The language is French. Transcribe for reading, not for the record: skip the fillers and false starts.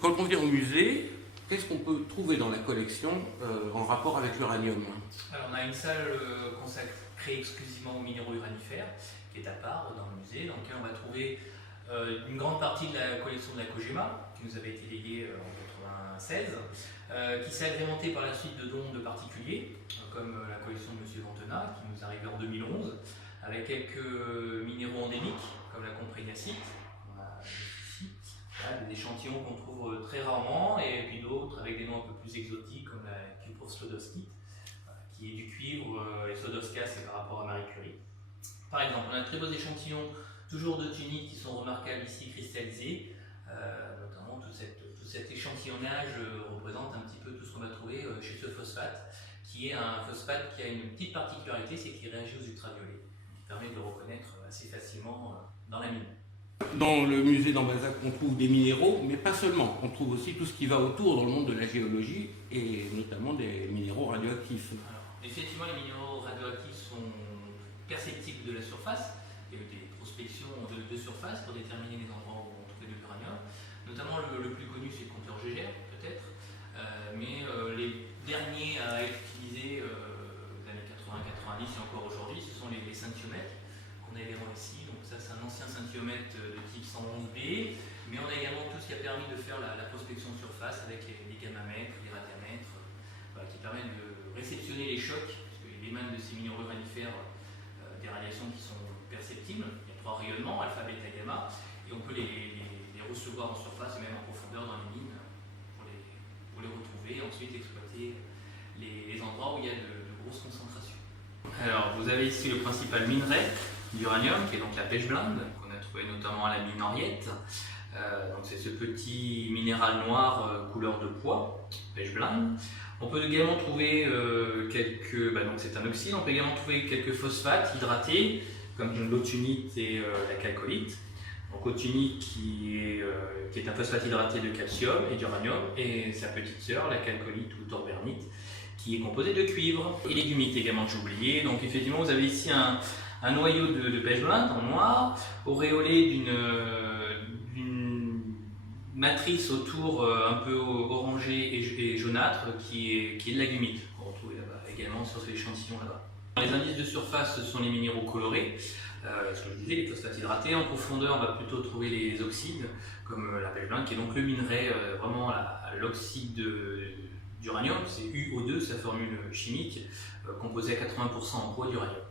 Quand on vient au musée, qu'est-ce qu'on peut trouver dans la collection en rapport avec l'uranium? Alors on a une salle consacrée exclusivement aux minéraux uranifères, qui est à part dans le musée, dans laquelle on va trouver une grande partie de la collection de la Kojima, qui nous avait été léguée en 1996, qui s'est agrémentée par la suite de dons de particuliers, comme la collection de M. Ventena, qui nous arrivait en 2011, avec quelques minéraux endémiques, comme la comprégnacite. On a ici des échantillons qu'on trouve très rarement, et puis d'autres avec des noms un peu plus exotiques, comme la cuproslodostite, qui est du cuivre, et Slodowska, c'est par rapport à Marie Curie. Par exemple, on a de très beaux échantillons, toujours de tuniques, qui sont remarquables ici cristallisés, notamment tout cet échantillonnage représente un petit peu tout ce qu'on va trouver chez ce phosphate, qui est un phosphate qui a une petite particularité, c'est qu'il réagit aux ultraviolets, qui permet de le reconnaître assez facilement dans la mine. Dans le musée d'Ambazac, on trouve des minéraux, mais pas seulement. On trouve aussi tout ce qui va autour dans le monde de la géologie, et notamment des minéraux radioactifs. Alors, effectivement, les minéraux radioactifs sont perceptibles de la surface. Il y a eu des prospections de surface pour déterminer les endroits où on trouvait de l'uranium. Notamment, le plus connu, c'est le compteur Gégère, peut-être. Mais les derniers à être utilisés dans les années 80-90 et encore aujourd'hui, ce sont les scintiomètres qu'on a également ici. Donc ça, c'est un ancien scintiomètre de type 111B. Mais on a également tout ce qui a permis de faire la prospection de surface avec les gammamètres, les radiamètres, qui permettent de réceptionner les chocs, puisqu'il émane de ces minéraux uranifères des radiations qui sont perceptibles. Il y a 3 rayonnements, alpha, bêta, gamma, et on peut les recevoir en surface et même en profondeur dans les mines pour les retrouver et ensuite exploiter les endroits où il y a de grosses concentrations. Alors, vous avez ici le principal minerai d'uranium, qui est donc la pêche blinde, qu'on a trouvé notamment à la mine Henriette. Donc c'est ce petit minéral noir couleur de pois, pêche blinde. On peut également trouver donc c'est un oxyde, on peut également trouver quelques phosphates hydratés, comme l'autunite et la chalcolite. Donc autunite qui est un phosphate hydraté de calcium et d'uranium, et sa petite sœur, la chalcolite ou torbernite, qui est composée de cuivre. Et légumite également, j'ai oublié. Donc effectivement, vous avez ici un noyau de pêche blinde en noir, auréolé d'une matrice autour un peu orangée et jaunâtre qui est de la gumite, qu'on retrouve là-bas, également sur ces échantillons là-bas. Les indices de surface, ce sont les minéraux colorés, ce que je disais, les phosphates hydratés. En profondeur, on va plutôt trouver les oxydes, comme la pêche blinde, qui est donc le minerai, vraiment l'oxyde d'uranium, c'est UO2, sa formule chimique, composée à 80% en poids d'uranium.